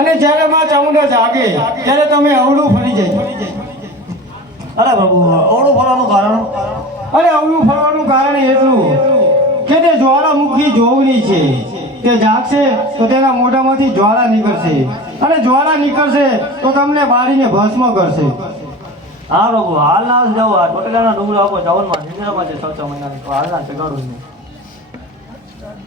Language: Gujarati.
અને જ્યારે માં ચામુંડા જાગે ત્યારે તમે અવળું ફરી જાય. અરે પ્રભુ અવળું ફરવાનું કારણ? અરે અવળું ફરવાનું કારણ એટલું કે તે જ્વાળામુખી જોવની છે. તે જાગશે તો તેના મોઢામાંથી જ્વાળા નીકળશે. અને જ્વાળા નીકળશે તો તમને બાળીને ભસ્મ કરશે. હા પ્રભુ હાલના જ જવું આ ટોટલાના ડુંગરા આપો જવનમાં નિંદ્રામાં છે છ છ મહિનાની હાલના ચગાડું છું